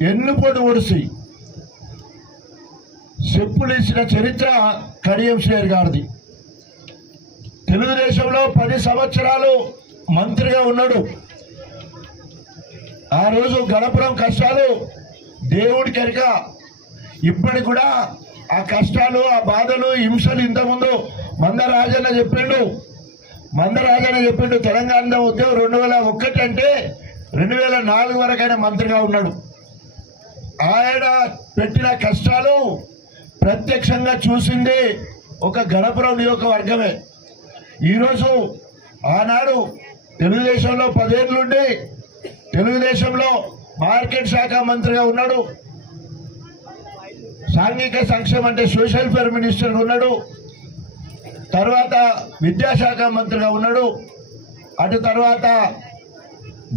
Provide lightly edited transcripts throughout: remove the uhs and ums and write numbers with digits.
ఎన్నుపోటు ఒడిసి చెప్పులు ఇచ్చిన చరిత్ర కడియం శ్రీహరి గారిది. తెలుగుదేశంలో 10 సంవత్సరాలు మంత్రిగా ఉన్నాడు. ఆ రోజు గణపురం కష్టాలు దేవుడికి ఎరక. ఇప్పటికి కూడా ఆ కష్టాలు, ఆ బాధలు, హింసలు ఇంతకుముందు మందరాజన్న చెప్పిండు. తెలంగాణ ఉద్యమం 2001 అంటే 2004 వరకు ఆయన మంత్రిగా ఉన్నాడు. ఆయన పెట్టిన కష్టాలు ప్రత్యక్షంగా చూసింది ఒక గణపురం నియోజకవర్గమే. ఈరోజు ఆనాడు తెలుగుదేశంలో 10 ఏళ్ళుండి తెలుగుదేశంలో మార్కెట్ శాఖ మంత్రిగా ఉన్నాడు. సాంఘిక సంక్షేమం అంటే సోషల్ వెల్ఫేర్ మినిస్టర్గా ఉన్నాడు. తర్వాత విద్యాశాఖ మంత్రిగా ఉన్నాడు. అటు తర్వాత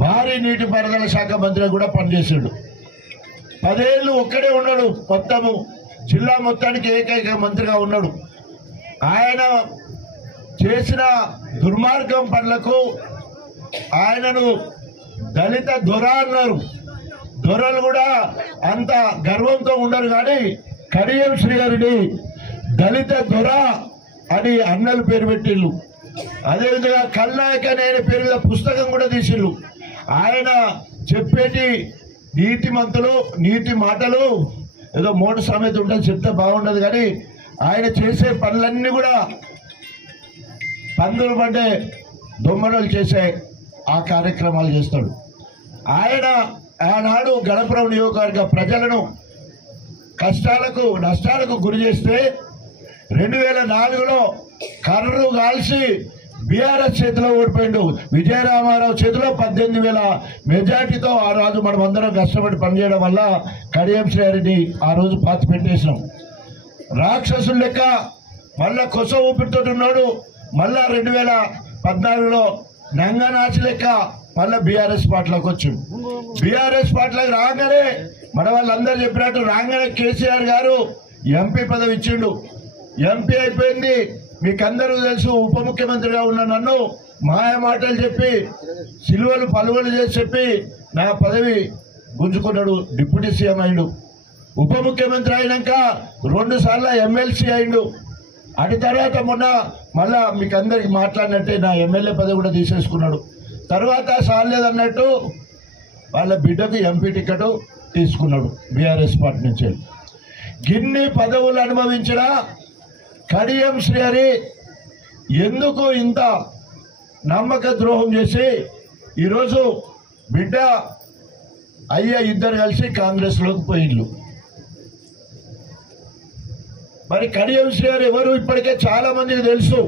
భారీ నీటిపారుదల శాఖ మంత్రిగా కూడా పనిచేశాడు. 10 ఏళ్ళు ఒక్కడే ఉన్నాడు. మొత్తము జిల్లా మొత్తానికి ఏకైక మంత్రిగా ఉన్నాడు. ఆయన చేసిన దుర్మార్గం పనులకు ఆయనను దళిత దొర అన్నారు. దొరలు కూడా అంత గర్వంతో ఉండరు, కానీ కడియం శ్రీహరిని దళిత దొర అని అన్నలు పేరు పెట్టిళ్ళు. అదేవిధంగా కల్నాయక్ అనే పేరు మీద పుస్తకం కూడా తీసిళ్ళు. ఆయన చెప్పేటి నీతిమంతులు, నీతి మాటలు ఏదో మోటు సామెత ఉంటుంది, చెప్తే బాగుండదు, కానీ ఆయన చేసే పనులన్నీ కూడా పందులు పడ్డే దొమ్మనలు చేసే ఆ కార్యక్రమాలు చేస్తాడు. ఆయన ఆనాడు గణపురం నియోజకవర్గ ప్రజలను కష్టాలకు నష్టాలకు గురి చేస్తే 2004లో కర్రు కాల్చి బీఆర్ఎస్ చేతిలో ఓడిపోయిండు. విజయరామారావు చేతిలో 18,000 మెజార్టీతో ఆ రోజు మనం అందరం కష్టపడి పనిచేయడం వల్ల కడియం శ్రీహరిని ఆ రోజు పాతి పెట్టేసినాం. రాక్షసులు లెక్క మళ్ళా కొస ఊపిరితో ఉన్నాడు. మళ్ళా 2014లో నంగనాచి లెక్క మళ్ళీ బీఆర్ఎస్ పార్టీలోకి వచ్చిండు. బీఆర్ఎస్ పార్టీలోకి రాగానే మన వాళ్ళందరూ చెప్పినట్టు రాగానే కేసీఆర్ గారు ఎంపీ పదవి ఇచ్చిండు. ఎంపీ అయిపోయింది. మీకందరూ తెలుసు, ఉప ముఖ్యమంత్రిగా ఉన్న నన్ను మాయ మాటలు చెప్పి సిలువలు పలువలు చేసి చెప్పి నా పదవి గుంజుకున్నాడు. డిప్యూటీ సీఎం అయిండు. ఉప ముఖ్యమంత్రి అయినాక 2 సార్లు ఎమ్మెల్సీ అయిండు. అటు తర్వాత మొన్న మళ్ళా మీకు అందరికి మాట్లాడినట్టే నా ఎమ్మెల్యే పదవి కూడా తీసేసుకున్నాడు. తర్వాత సాలేదన్నట్టు వాళ్ళ బిడ్డకు ఎంపీ టికెట్ తీసుకున్నాడు బీఆర్ఎస్ పార్టీ నుంచి. గిన్ని పదవులు అనుభవించిన కడియం శ్రీహరి ఎందుకు ఇంత నమ్మక ద్రోహం చేసి ఈరోజు బిడ్డ అయ్య ఇద్దరు కలిసి కాంగ్రెస్లోకి పోయిళ్ళు? మరి కడియం శ్రీహరి ఎవరు ఇప్పటికే చాలా మందికి తెలుసు,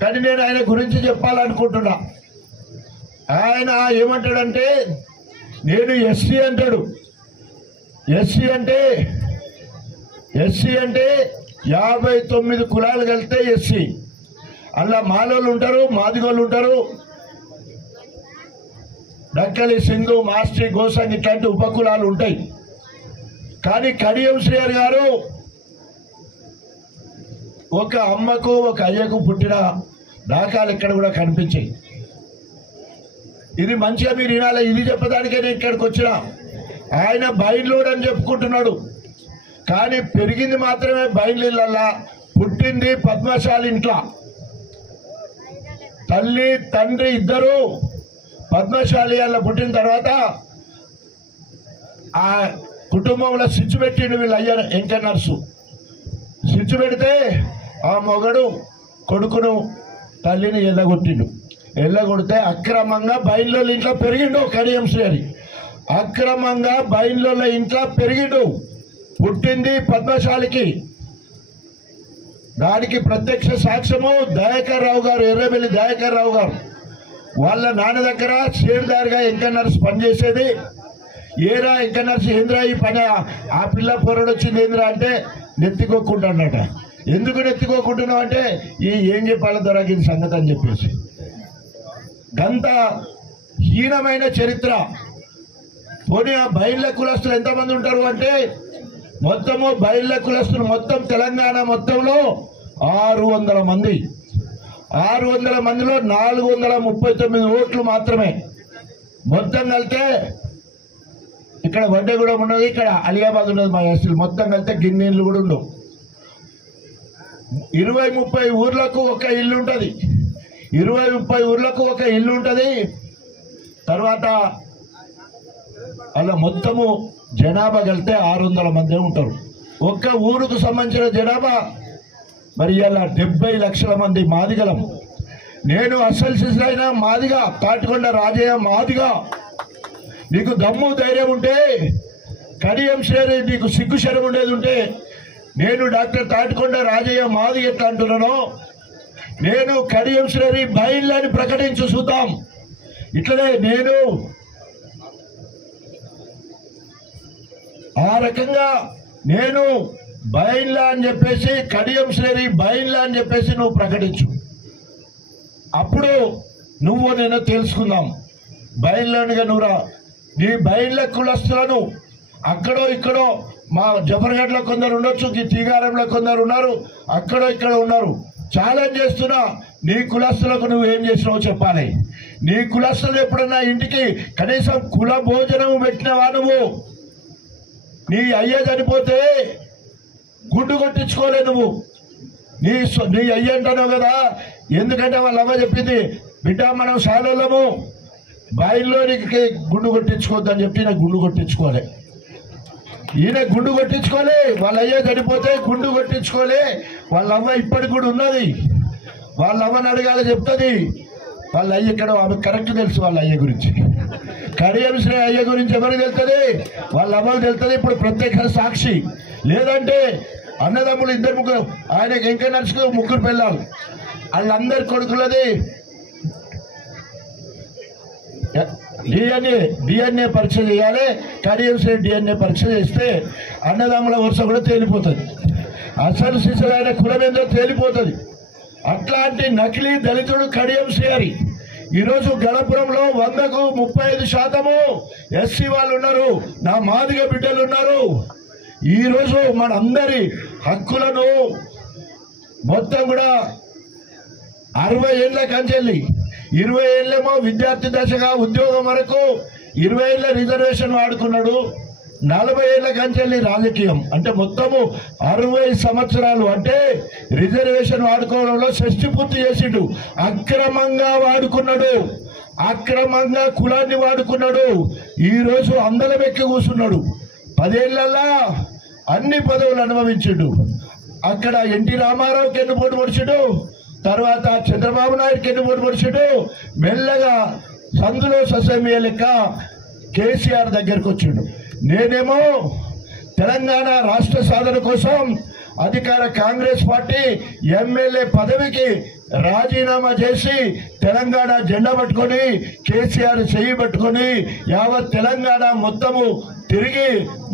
కానీ నేను ఆయన గురించి చెప్పాలనుకుంటున్నా. ఆయన ఏమంటాడంటే నేను ఎస్సీ అంటాడు. ఎస్సీ అంటే 59 కులాలు కలిస్తే ఎస్సీ. అలా మాలోళ్ళు ఉంటారు, మాదిగోళ్ళు ఉంటారు, డక్కలి, సింధు, మాస్టి, గోసంగ్ ఇట్లాంటి ఉపకులాలు ఉంటాయి. కానీ కడియం శ్రీహరి గారు ఒక అమ్మకు ఒక అయ్యకు పుట్టిన దాఖలు ఇక్కడ కూడా కనిపించాయి. ఇది మంచిగా మీరు వినాలి. ఇది చెప్పడానికే నేను ఇక్కడికి వచ్చిన. ఆయన బైండ్లోడ్ అని చెప్పుకుంటున్నాడు, కానీ పెరిగింది మాత్రమే బైండ్లల్లా. పుట్టింది పద్మశాలి ఇంట్లో. తల్లి తండ్రి ఇద్దరు పద్మశాలి అలా పుట్టిన తర్వాత ఆ కుటుంబంలో స్విచ్ పెట్టిండు వీళ్ళు అయ్య వెంకట నర్సు. స్విచ్ పెడితే ఆ మొగడు కొడుకును తల్లిని ఎల్లగొడితే అక్రమంగా బైండ్ల ఇంట్లో పెరిగిండు కడియం శ్రీహరి. అక్రమంగా బైండ్ల ఇంట్లో పెరిగిండు. పుట్టింది పద్మశాలికి. దానికి ప్రత్యక్ష సాక్ష్యము దయాకర్ రావు గారు, ఎర్రబెల్లి దయాకర్ రావు గారు. వాళ్ళ నాన్న దగ్గర షేర్దారుగా వెంకట నర్సు పనిచేసేది. ఏరా వెంకట నర్సు ఏంద్రా ఈ పని, ఆ పిల్ల పొరడు వచ్చింది ఏంద్రా అంటే నెత్తికోకుంటాడట. ఎందుకు నెత్తికోకుంటున్నావు అంటే ఏం చెప్పాలో దొరకింది సంగతి అని చెప్పేసి. గంత హీనమైన చరిత్ర. పోనీ ఆ బైండ్ల కులస్తులు ఎంతమంది ఉంటారు అంటే మొత్తము బైండ్ల కులస్తులు మొత్తం తెలంగాణ మొత్తంలో 600 మంది. 600 మందిలో 439 ఓట్లు మాత్రమే. మొత్తం కలితే ఇక్కడ వడ్డేగూడెం ఉన్నది, ఇక్కడ అలియాబాద్ ఉన్నది. మా ఎస్సీలు మొత్తం కలిస్తే గిన్నెళ్ళు కూడా ఉండవు. 20-30 ఊర్లకు ఒక ఇల్లు ఉంటుంది. 20-30 ఊర్లకు ఒక ఇల్లు ఉంటుంది. తర్వాత అలా మొత్తము జనాభా కలిస్తే 600 మంది ఉంటారు. ఒక్క ఊరుకు సంబంధించిన జనాభా మరి ఇలా 70 లక్షల మంది మాదిగలం. నేను అసలు సిసలైన మాదిగా, తాటికొండ రాజయ్య మాదిగా. నీకు దమ్ము ధైర్యం ఉంటే, కడియం శ్రేణి నీకు సిగ్గు శరం ఉండేది ఉంటే, నేను డాక్టర్ తాటికొండ రాజయ్య మాదిగ ఎట్లా అంటున్నానో, నేను కడియం శ్రేణి బయళ్ళని ప్రకటించు చూద్దాం. ఇట్లనే నేను ఆ రకంగా నేను బయళ్ళ అని చెప్పేసి, కడియం శ్రేణి బయళ్ళ అని చెప్పేసి నువ్వు ప్రకటించు. అప్పుడు నువ్వు నేను తెలుసుకుందాం. బయళ్ళనిగా నువ్వురా. నీ బయళ్ళ కులస్తులను అక్కడో ఇక్కడో, మా జఫర్గఢ్లో కొందరు ఉండొచ్చు, ఈ తీగారంలో కొందరు ఉన్నారు, అక్కడో ఇక్కడ ఉన్నారు. ఛాలెంజ్ చేస్తున్నా, నీ కులస్తులకు నువ్వు ఏం చేసినావో చెప్పాలి. నీ కులస్తులు ఎప్పుడన్నా ఇంటికి కనీసం కుల భోజనం పెట్టినవా? నువ్వు నీ అయ్య చనిపోతే గుడ్డు కొట్టించుకోలే నువ్వు. నీ అయ్య అంటున్నావు కదా, ఎందుకంటే వాళ్ళ అమ్మ చెప్పింది, బిడ్డ మనం శాలము బాయిల్లోనికి గుండు కొట్టించుకోవద్దని చెప్పి నాకు గుండు కొట్టించుకోలే. ఈయన గుండు కొట్టించుకోలే, వాళ్ళ అయ్య చనిపోతే గుండు కొట్టించుకోలే. వాళ్ళ అమ్మ ఇప్పటికి కూడా ఉన్నది, వాళ్ళ అమ్మని అడగాలి చెప్తుంది. వాళ్ళ అయ్య ఇక్కడ ఆమె కరెక్ట్ తెలుసు వాళ్ళ అయ్య గురించి. కడియం శ్రీ అయ్య గురించి ఎవరికి తెలుస్తుంది? వాళ్ళ అమ్మకి తెలుస్తుంది. ఇప్పుడు ప్రత్యక్ష సాక్షి. లేదంటే అన్నదమ్ములు 2-3, ఆయనకి వెంకయ్య నర్సుకు 3 పిల్లలు, వాళ్ళందరి కొడుకులది డిఎన్ఏ పరీక్ష చేయాలి. కడియం శ్రీ డిఎన్ఏ పరీక్ష చేస్తే అన్నదమ్ముల వరుస కూడా తేలిపోతుంది. అసలు శిశులైన కులం ఏందో తేలిపోతుంది. అట్లాంటి నకిలీ దళితుడు కడియం శ్రీ. ఈరోజు గణపురంలో 100కు 35% ఎస్సీ వాళ్ళు ఉన్నారు, నా మాదిగ బిడ్డలు ఉన్నారు. ఈరోజు మనందరి హక్కులను మొత్తం కూడా 60 ఏళ్ళ కంచెల్లి, 20 ఏళ్ళేమో విద్యార్థి దశగా ఉద్యోగం వరకు 20 ఏళ్ళ రిజర్వేషన్ వాడుకున్నాడు. 40 ఏళ్ళ కంచెల్లి రాజకీయం. అంటే మొత్తము 60 సంవత్సరాలు అంటే రిజర్వేషన్ వాడుకోవడంలో షష్టి పూర్తి చేసిండు. అక్రమంగా వాడుకున్నాడు, అక్రమంగా కులాన్ని వాడుకున్నాడు. ఈరోజు అందరం ఎక్కి కూర్చున్నాడు. 10 ఏళ్ళల్లా అన్ని పదవులు అనుభవించిండు. అక్కడ ఎన్టీ రామారావుకి ఎన్నుపోటు పొడిచాడు, తర్వాత చంద్రబాబు నాయుడుకి ఎన్నుపోటు పొడిచాడు. మెల్లగా సందులో ససమియ లెక్క కేసీఆర్ దగ్గరకు వచ్చిండు. నేనేమో తెలంగాణ రాష్ట్ర సాధన కోసం అధికార కాంగ్రెస్ పార్టీ ఎమ్మెల్యే పదవికి రాజీనామా చేసి తెలంగాణ జెండా పట్టుకొని, కేసీఆర్ చెయ్యి పట్టుకొని యావత్ తెలంగాణ మొత్తము తిరిగి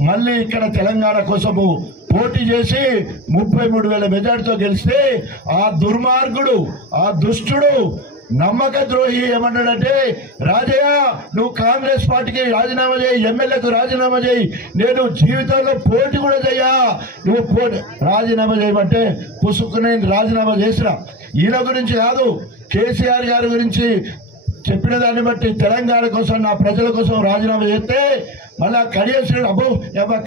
మళ్ళీ ఇక్కడ తెలంగాణ కోసము పోటీ చేసి 33,000 మెజార్టీతో గెలిస్తే ఆ దుర్మార్గుడు, ఆ దుష్టుడు, నమ్మక ద్రోహి ఏమన్నాడంటే, రాజయ్య నువ్వు కాంగ్రెస్ పార్టీకి రాజీనామా చేయి, ఎమ్మెల్యేకు రాజీనామా చేయి, నేను జీవితంలో పోటీ కూడా చెయ్యా, నువ్వు రాజీనామా చేయమంటే పుసుకుని రాజీనామా చేసినా. ఈయన గురించి కాదు, కేసీఆర్ గారి గురించి చెప్పిన దాన్ని బట్టి తెలంగాణ కోసం, నా ప్రజల కోసం రాజీనామా చేస్తే మళ్ళా కడియం శ్రేణి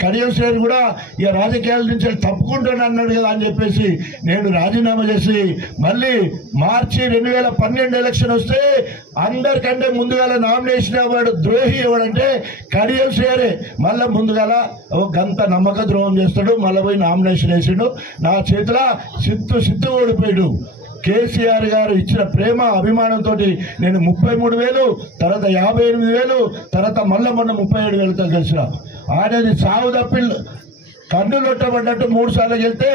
కడియం శ్రేణి కూడా ఇక రాజకీయాల నుంచి తప్పుకుంటాను అన్నాడు కదా అని చెప్పేసి నేను రాజీనామా చేసి మళ్ళీ మార్చి 2012 ఎలక్షన్ వస్తే అందరికంటే ముందుగా నామినేషన్ అవ్వడు ద్రోహి ఎవడంటే కడియం శ్రేణి. మళ్ళీ ముందుగా ఒక గంత నమ్మక ద్రోహం చేస్తాడు, మళ్ళీ పోయి నామినేషన్ వేసిండు. నా చేతిలో సిత్తు ఓడిపోయాడు. కేసీఆర్ గారు ఇచ్చిన ప్రేమ అభిమానంతో నేను 33,000, తర్వాత 58,000, తర్వాత మళ్ళీ మొన్న 37,000తో గెలిచిన. ఆయనది సాగు తప్పి కన్ను లొట్టబడ్డట్టు 3 సార్లు గెలితే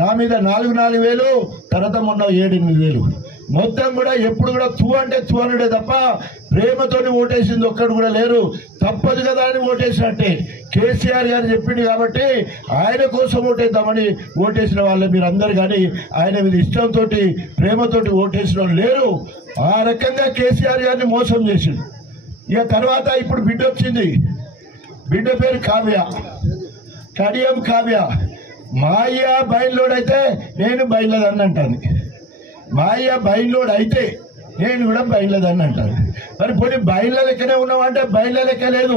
నా మీద 4,000, తర్వాత మొన్న 7,000. మొత్తం కూడా ఎప్పుడు కూడా తూ అంటే తూ అనడే తప్ప ప్రేమతోని ఓటేసింది ఒక్కడు కూడా లేరు. తప్పదు కదా అని ఓటేసినట్టే. కేసీఆర్ గారు చెప్పింది కాబట్టి ఆయన కోసం ఓటేద్దామని ఓటేసిన వాళ్ళే మీరందరూ. కానీ ఆయన మీద ఇష్టంతో ప్రేమతోటి ఓటేసిన వాళ్ళు లేరు. ఆ రకంగా కేసీఆర్ గారిని మోసం చేసిండు. ఇక తర్వాత ఇప్పుడు బిడ్డ వచ్చింది, బిడ్డ పేరు కావ్య, కడియం కావ్య. మా అయ్య బయలులోడ్ అయితే నేను బయలుదని అంటాను, మా అయ్య బయలులోడ్ అయితే నేను కూడా బయలుదని అంటాను. మరి పోనీ బయళ్ళ లెక్కనే ఉన్నామంటే బయళ్ళ లెక్క లేదు,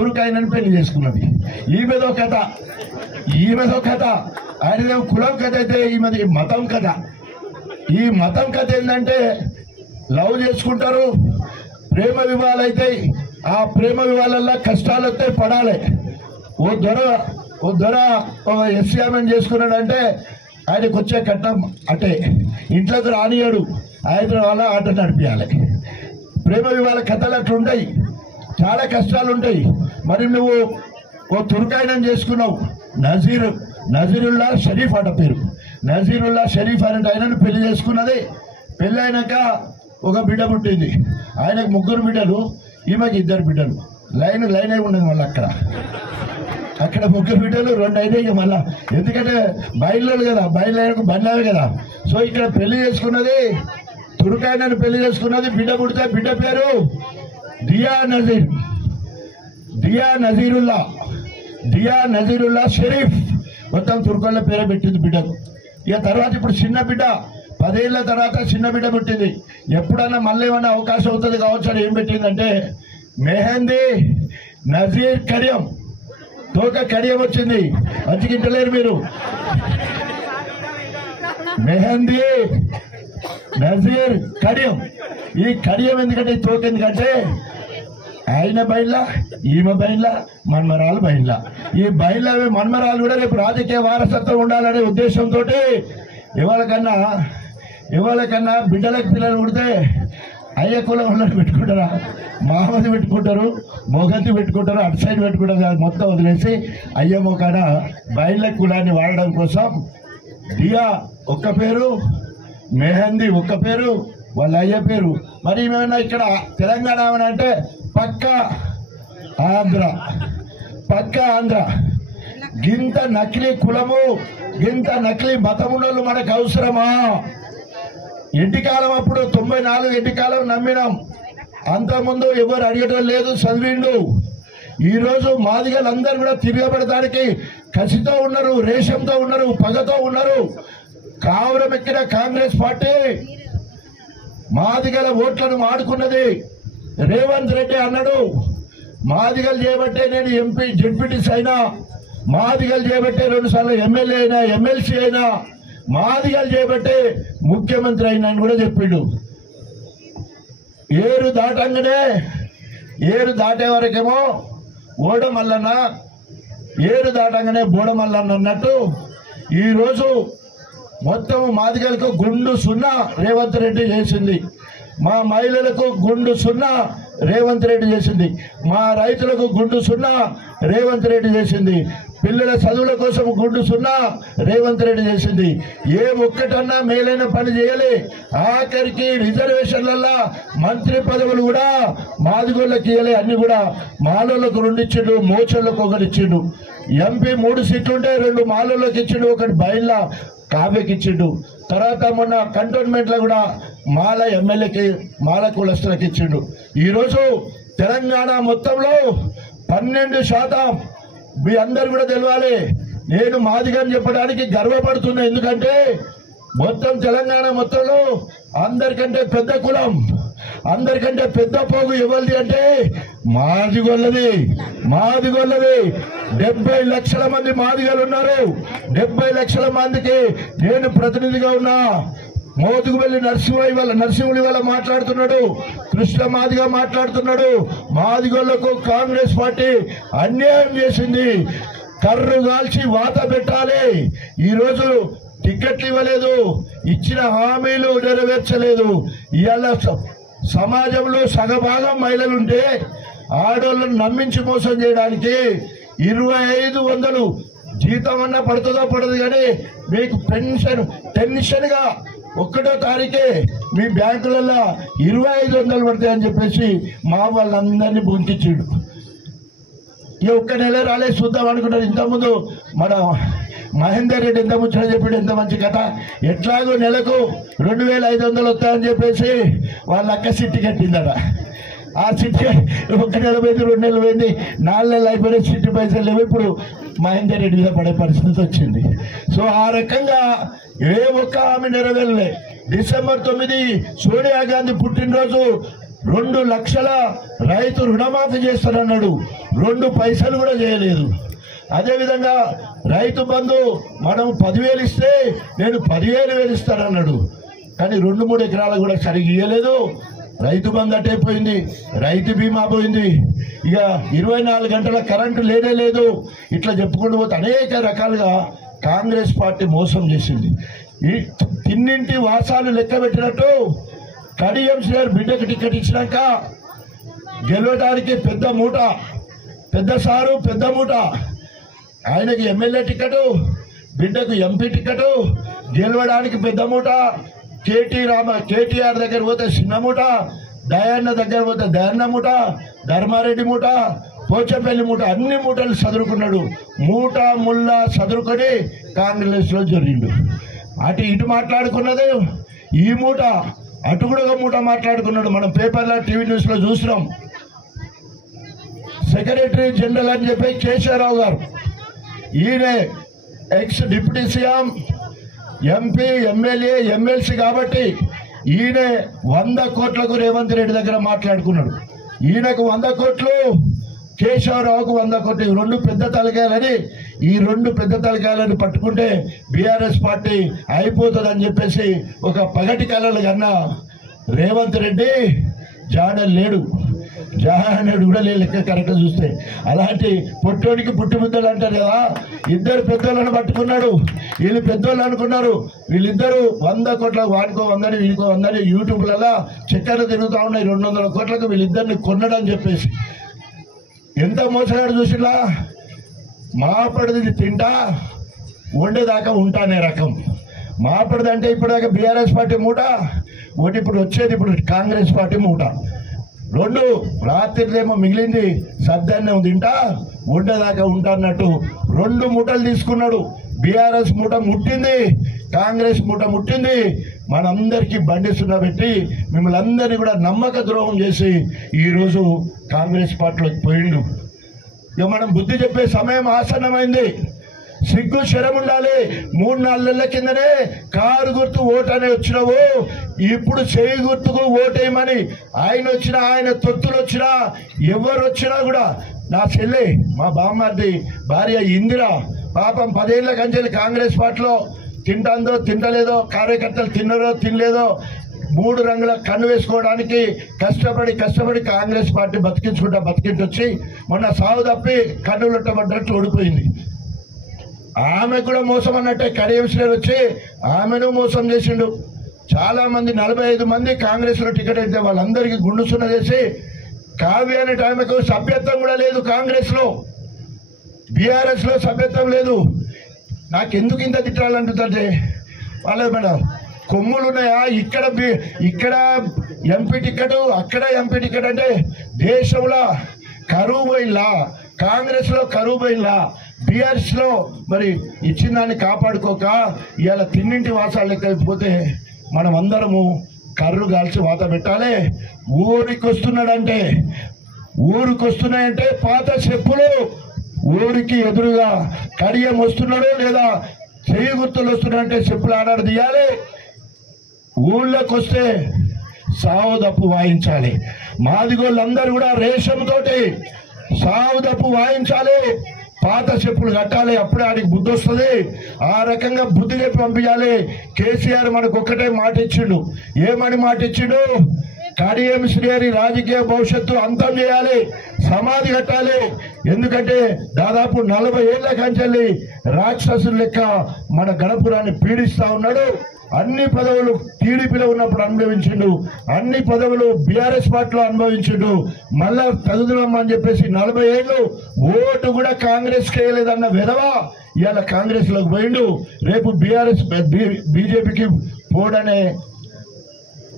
తురుకాయనని పెళ్లి చేసుకున్నది. ఈమెదో కథ. ఆయన కులం కథ అయితే ఈమెది మతం కథ. ఈ మతం కథ ఏంటంటే లవ్ చేసుకుంటారు, ప్రేమ వివాహాలు అవుతాయి. ఆ ప్రేమ వివాహాలల్లో కష్టాలు వస్తే పడాలి. ఓ దొర ఎస్సీ ఆమెను చేసుకున్నాడంటే ఆయనకు వచ్చే కట్నం అటే, ఇంట్లోకి రానియాడు, హైదరాబాద్లో ఆటో నడిపించాలి. ప్రేమ వివాహాల కథలు అట్లుంటాయి, చాలా కష్టాలు ఉంటాయి. మరి నువ్వు ఓ తుర్కాయనని చేసుకున్నావు, నజీరుల్లా షరీఫ్ అట పేరు. నజీరుల్లా షరీఫ్ అనే ఆయనను పెళ్లి చేసుకున్నది. పెళ్ళి అయినాక ఒక బిడ్డ పుట్టింది. ఆయనకు 3 బిడ్డలు, ఈమెకి 2 బిడ్డలు. లైన్ అయి ఉన్నది. మళ్ళీ అక్కడ 3 బిడ్డలు 2 అయినాయి మళ్ళా. ఎందుకంటే బయలుదేరు కదా, బయలుదేరకు బండ్లావే కదా. సో ఇక్కడ పెళ్లి చేసుకున్నది తుర్కాయనని పెళ్లి చేసుకున్నది. బిడ్డ పుడితే బిడ్డ పేరు దియా నజీరుల్లా షరీఫ్. మొత్తం తుర్కోళ్ళ పేరే పెట్టింది బిడ్డకు. ఇక తర్వాత ఇప్పుడు చిన్న బిడ్డ 10 ఏళ్ళ తర్వాత చిన్న బిడ్డ పుట్టింది. ఎప్పుడన్నా మళ్ళీ ఏమన్నా అవకాశం అవుతుంది కావచ్చు అని ఏం పెట్టిందంటే మెహందీ నజీర్ కడియం. తోక కడియం వచ్చింది, మంచిగింటలేరు మీరు. మెహందీ నజీర్ కడియం. ఈ కడియం ఎందుకంటే ఈ తోక ఎందుకంటే ఆయన బయలులా, ఈమె బయలులా, మన్మరాలు బయలులా. ఈ బయలులా మన్మరాలు కూడా రేపు రాజకీయ వారసత్వం ఉండాలనే ఉద్దేశంతో ఎవరికన్నా బిడ్డలకు పిల్లలు పుడితే అయ్య కులం వాళ్ళని పెట్టుకుంటారా, మామది పెట్టుకుంటారు, మొగంతి పెట్టుకుంటారు, అటు సైడ్ పెట్టుకుంటారు. అది మొత్తం వదిలేసి అయ్య మొకాడ బయళ్ళ కులాన్ని వాడడం కోసం దియా ఒక్క పేరు, మెహందీ ఒక్క పేరు, వాళ్ళ అయ్య పేరు. మరి ఏమైనా ఇక్కడ తెలంగాణ అంటే పక్క ఆంధ్ర. గింత నకిలీ కులము, గింత నకిలీ మతములు మనకు అవసరమా? ఎంటికాలం అప్పుడు 94 ఎంటికాలం నమ్మినాం. అంతకుముందు ఎవరు అడిగడం లేదు, చదివిండు. ఈరోజు మాదిగలందరూ కూడా తిరగబడడానికి కసితో ఉన్నారు, రేషంతో ఉన్నారు, పగతో ఉన్నారు. కావరం ఎక్కిన కాంగ్రెస్ పార్టీ మాదిగల ఓట్లను ఆడుకున్నది. రేవంత్ రెడ్డి అన్నాడు మాదిగలు చేయబట్టే నేను ఎంపీ జెడ్పీటీసీ అయినా, మాదిగలు చేయబట్టే 2 సార్లు ఎమ్మెల్యే అయినా, ఎమ్మెల్సీ అయినా, మాదిగలు చేయబట్టే ముఖ్యమంత్రి అయినా అని కూడా చెప్పిండు. ఏరు దాటే వరకేమో ఓడమల్లన్న, ఏరు దాటంగానే బోడమల్లన్న అన్నట్టు ఈరోజు మొత్తం మాదిగలకు గుండు 0 రేవంత్ రెడ్డి చేసింది. మా మహిళలకు గుండు 0 రేవంత్ రెడ్డి చేసింది. మా రైతులకు గుండు 0 రేవంత్ రెడ్డి చేసింది. పిల్లల చదువుల కోసం గుండు 0 రేవంత్ రెడ్డి చేసింది. ఏ ఒక్కటన్నా మేలైన పని చేయలే. ఆఖరికి రిజర్వేషన్లలో మంత్రి పదవులు కూడా మాదిగోళ్ళకి ఇయ్యలే. అన్ని కూడా మాలోళ్ళకు 2 ఇచ్చిండు, మోచోళ్ళకు 1 ఇచ్చిండు. ఎంపీ 3 సీట్లుంటే 2 మాలోళ్ళకి ఇచ్చిండు, 1 బయళ్ళ కావ్యకి ఇచ్చిండు. తర్వాత మొన్న కంటోన్మెంట్లో కూడా మాల ఎమ్మెల్యేకి, మాల కులస్తులకు ఇచ్చిండు. ఈరోజు తెలంగాణ మొత్తంలో 12% మీ అందరు కూడా తెలవాలి. నేను మాదిగని చెప్పడానికి గర్వపడుతున్నా. ఎందుకంటే మొత్తం తెలంగాణ మొత్తంలో అందరికంటే పెద్ద కులం, అందరికంటే పెద్ద పోగు ఎవరిది అంటే మాదిగొల్లది. 70 లక్షల మంది మాదిగలు ఉన్నారు. 70 లక్షల మందికి నేను ప్రతినిధిగా ఉన్నా. మోదుగుబెల్లి నరసింహులు ఇవాళ మాట్లాడుతున్నాడు, కృష్ణ మాదిగా మాట్లాడుతున్నాడు. మాదిగోళ్లకు కాంగ్రెస్ పార్టీ అన్యాయం చేసింది. కర్రు కాల్చి వాత పెట్టాలి. ఈరోజు టికెట్లు ఇవ్వలేదు, ఇచ్చిన హామీలు నెరవేర్చలేదు. ఇవాళ సమాజంలో సగభాగం మహిళలుంటే ఆడోళ్ళను నమ్మించి మోసం చేయడానికి 2500 జీతం అన్నా పడుతుందో పడదు, కానీ మీకు టెన్షన్గా 1వ తారీఖే మీ బ్యాంకులలో 2500 పడతాయని చెప్పేసి మా వాళ్ళందరినీ బొంకిచ్చిండు. ఇక 1 నెల రాలే చూద్దాం అనుకున్నారు. ఇంతకుముందు మన మహేందర్ రెడ్డి ఎంత ముచ్చట చెప్పాడు, ఎంత మంచి కథ. ఎట్లాగో నెలకు 2500 వస్తాయని చెప్పేసి వాళ్ళ అక్క సిట్టి కట్టిందట. ఆ సిట్టి 1 నెల పోయింది, 2 నెలలు పోయింది, 4 నెలలు అయిపోయినాయి, సిట్టి పైసలు లేవు. ఇప్పుడు మహేందర్ రెడ్డి మీద పడే పరిస్థితి వచ్చింది. సో ఆ రకంగా ఏ ఒక్క హామీ నెరవేరలే. డిసెంబర్ 9 సోనియా గాంధీ పుట్టినరోజు 2 లక్షల రైతు రుణమాఫీ చేస్తానన్నాడు, 2 పైసలు కూడా చేయలేదు. అదేవిధంగా రైతు బంధు మనం 10,000 ఇస్తే నేను 15,000 ఇస్తానన్నాడు, కానీ 2-3 ఎకరాలు కూడా సరిగ్గా ఇవ్వలేదు. రైతు బంధు అటే పోయింది, రైతు బీమా పోయింది, ఇక 24 గంటల కరెంటు లేనే లేదు. ఇట్లా చెప్పుకుంటూ పోతే అనేక రకాలుగా కాంగ్రెస్ పార్టీ మోసం చేసింది. ఈ తిన్నింటి వాసాలు లెక్క పెట్టినట్టు కడియం శ్రీగారు బిడ్డకు టికెట్ ఇచ్చినాక గెలవడానికి పెద్ద మూట, పెద్ద సారు పెద్ద మూట. ఆయనకి ఎమ్మెల్యే టికెట్, బిడ్డకు ఎంపీ టికెట్, గెలవడానికి పెద్ద మూట. కేటీఆర్ దగ్గర పోతే చిన్న మూట, దయాన్న దగ్గర పోతే దయాన్న మూట, ధర్మారెడ్డి మూట, పోచంపల్లి మూట, అన్ని మూటలు చదువుకున్నాడు. మూట ముల్లా చదువుకొని కాంగ్రెస్లో జరిగిండు. అటు ఇటు మాట్లాడుకున్నది ఈ మూట, అటు కూడా ఒక మూట మాట్లాడుకున్నాడు. మనం పేపర్లో టీవీ న్యూస్లో చూసినాం. సెక్రటరీ జనరల్ అని చెప్పి కేశవరావు గారు, ఈయన X deputy CM, MP, MLA, MLC కాబట్టి ఈయన 100 కోట్లకు రేవంత్ రెడ్డి దగ్గర మాట్లాడుకున్నాడు. ఈయనకు 100 కోట్లు, కేశవరావుకు 100 కోట్లు. 2 పెద్ద తలకాయలని, ఈ 2 పెద్ద తలకాయలని పట్టుకుంటే బీఆర్ఎస్ పార్టీ అయిపోతుందని చెప్పేసి ఒక పగటి కళలు కన్నా రేవంత్ రెడ్డి జాడలు లేడు, జానేడు కూడా లేదు లెక్క కరెక్ట్గా చూస్తే. అలాంటి పొట్టోడికి పుట్టుబుద్దలు అంటారు కదా, 2 పెద్దోళ్ళను పట్టుకున్నాడు. వీళ్ళు పెద్దోళ్ళు అనుకున్నారు, వీళ్ళిద్దరూ 100 కోట్ల, వాడికో 100 వీడికో 100 యూట్యూబ్లలో చక్కెర తిరుగుతూ ఉన్నాయి. 200 కోట్లకు వీళ్ళిద్దరిని కొన్నాడని చెప్పేసి ఎంత మోసగాడు చూసిలా. మాపడిది తింటా వండేదాకా ఉంటానే రకం. మాపడిది అంటే ఇప్పటిదాకా బీఆర్ఎస్ పార్టీ మూట, ఒకటి ఇప్పుడు వచ్చేది ఇప్పుడు కాంగ్రెస్ పార్టీ మూట. 2 రాత్రిదేమో మిగిలింది సద్దాన్నే తింటా వండేదాకా ఉంటా అన్నట్టు 2 మూటలు తీసుకున్నాడు. బీఆర్ఎస్ మూట ముట్టింది, కాంగ్రెస్ మూట ముట్టింది. మనందరికీ బండి సున్నా పెట్టి మిమ్మల్ని అందరినీ కూడా నమ్మక ద్రోహం చేసి ఈరోజు కాంగ్రెస్ పార్టీలోకి పోయిండు. ఇక మనం బుద్ధి చెప్పే సమయం ఆసన్నమైంది. సిగ్గు శరం ఉండాలి. 3-4 నెలల కిందనే కారు గుర్తు ఓటు అని వచ్చినావు, ఇప్పుడు చేయి గుర్తుకు ఓటేయమని ఆయన వచ్చినా, ఆయన తొత్తులు వచ్చినా, ఎవరు వచ్చినా కూడా. నా చెల్లి, మా బామ్మర్ది భార్య ఇందిరా పాపం 10 ఏళ్ల కంచెలు కాంగ్రెస్ పార్టీలో తింటాందో తింటలేదో, కార్యకర్తలు తిన్నారో తినలేదో, 3 రంగుల కన్ను వేసుకోవడానికి కష్టపడి కాంగ్రెస్ పార్టీ బతికించొచ్చి మొన్న సాగు తప్పి కన్నులొట్టబడ్డట్టు ఓడిపోయింది. ఆమె కూడా మోసం అన్నట్టే కడియం శ్రీగారు వచ్చి ఆమెను మోసం చేసిండు. చాలా మంది 45 మంది కాంగ్రెస్ లో టికెట్ అయితే వాళ్ళందరికీ గుండు సున్న చేసి, కావ్య అనే ఆమెకు సభ్యత్వం కూడా లేదు కాంగ్రెస్ లో, బీఆర్ఎస్ లో సభ్యత్వం లేదు. నాకెందుకు ఇంత తిట్టాలంటుందంటే వాళ్ళ మేడం కొమ్ములు ఉన్నాయా, ఇక్కడ ఎంపీ టికెట్, అక్కడ ఎంపీ టికెట్ అంటే దేశంలో కరువు పోయిలా, కాంగ్రెస్ లో కరువు పోయిలా, బీఆర్ఎస్ లో మరి ఇచ్చిన దాన్ని కాపాడుకోక ఇవాళ తిన్నింటి వాసాలు లెక్కకపోతే మనం అందరము కర్రు కాల్చి వాత పెట్టాలి. ఊరికి వస్తున్నాయంటే పాత చెప్పులు, ఊరికి ఎదురుగా కడియం వస్తున్నాడు లేదా చెయ్యి గుర్తులు వస్తున్నాయంటే చెప్పులు ఆడాడు తీయాలి. ఊళ్ళోకి వస్తే సావు దప్పు వాయించాలి. మాదిగోళ్ళందరూ కూడా రేషంతోటి సావు దప్పు వాయించాలి, పాత చెప్పులు కట్టాలి. అప్పుడే ఆడికి బుద్ధి వస్తుంది. ఆ రకంగా బుద్ధి చెప్పి పంపించాలి. కేసీఆర్ మనకు ఒక్కటే మాట ఇచ్చిండు. ఏమని మాట ఇచ్చిండు? కడియం శ్రీగారి రాజకీయ భవిష్యత్తు అంతం చేయాలి, సమాధి కట్టాలి. ఎందుకంటే దాదాపు 40 ఏళ్ల కంచెల్లి రాక్షసుల లెక్క మన గణపురాన్ని పీడిస్తా ఉన్నాడు. అన్ని పదవులు టీడీపీలో ఉన్నప్పుడు అనుభవించిండు, అన్ని పదవులు బీఆర్ఎస్ పార్టీలో అనుభవించిండు. మళ్ళా చదువుదామని చెప్పేసి 40 ఏళ్ళు ఓటు కూడా కాంగ్రెస్ వేయలేదన్న విధవా ఇవాళ కాంగ్రెస్ లోకి పోయిండు. రేపు బీజేపీకి పోడనే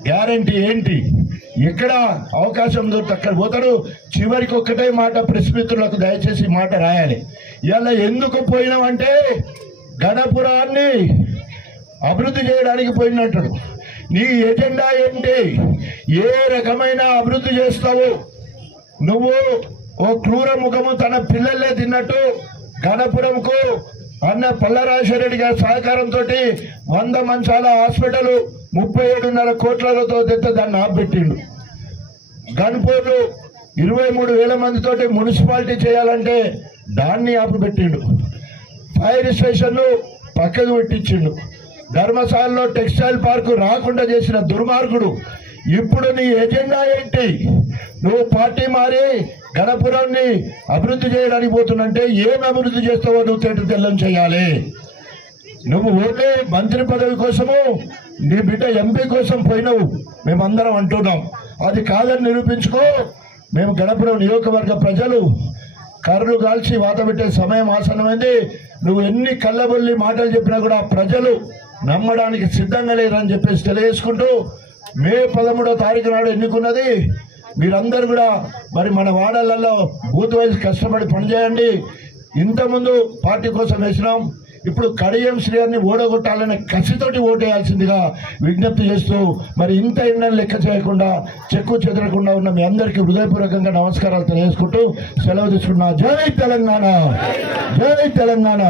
గ్యారంటీ ఏంటి? ఎక్కడ అవకాశం దొరికితే అక్కడ పోతాడు. చివరికి ఒక్కటే మాట ప్రెస్ మిత్రులకు దయచేసి మాట రాయాలి. ఇలా ఎందుకు పోయినామంటే గణపురాన్ని అభివృద్ధి చేయడానికి పోయినట్టు. నీ ఎజెండా ఏంటి? ఏ రకమైన అభివృద్ధి చేస్తావు నువ్వు? ఓ క్రూర ముఖము తన పిల్లలే తిన్నట్టు గణపురంకు అన్న పల్లరాజశేఖర గారి సహకారంతో 100 మంచాల హాస్పిటల్ 37.5 కోట్లతో తెస్తే దాన్ని ఆపెట్టిండు. గన్పూర్లు 23,000 మందితోటి మున్సిపాలిటీ చేయాలంటే దాన్ని ఆపుపెట్టిండు. ఫైర్ స్టేషన్లు పక్కకు పెట్టించిండు. ధర్మశాలలో టెక్స్టైల్ పార్కు రాకుండా చేసిన దుర్మార్గుడు. ఇప్పుడు నీ ఎజెండా ఏంటి? నువ్వు పార్టీ మారి గణపురాన్ని అభివృద్ధి చేయడానికి పోతున్నంటే ఏం అభివృద్ధి చేస్తావో నువ్వు తెల్లం చేయాలి. నువ్వు ఓన్లీ మంత్రి పదవి కోసము నీ బిడ్డ ఎంపీ కోసం పోయినావు మేమందరం అంటున్నాం. అది కాదని నిరూపించుకో. మేము గణపురం నియోజకవర్గ ప్రజలు కర్రు కాల్చి వాత పెట్టే సమయం ఆసనమైంది. నువ్వు ఎన్ని కళ్ళబొల్లి మాటలు చెప్పినా కూడా ప్రజలు నమ్మడానికి సిద్ధంగా లేరని చెప్పేసి తెలియజేసుకుంటూ, మే 13వ తారీఖు నాడు ఎన్నుకున్నది మీరందరూ కూడా మరి మన వాడలలో బూత్ వైజ్ కష్టపడి పనిచేయండి. ఇంతకుముందు పార్టీ కోసం వేసినాం, ఇప్పుడు కడియం శ్రీని ఓడగొట్టాలనే కసితోటి ఓటేయాల్సిందిగా విజ్ఞప్తి చేస్తూ మరి ఇంత ఎండను లెక్క చేయకుండా చెక్కు చెదరకుండా ఉన్న మీ అందరికీ హృదయపూర్వకంగా నమస్కారాలు తెలియజేసుకుంటూ సెలవు తీసుకున్నా. జై తెలంగాణ, జై తెలంగాణ.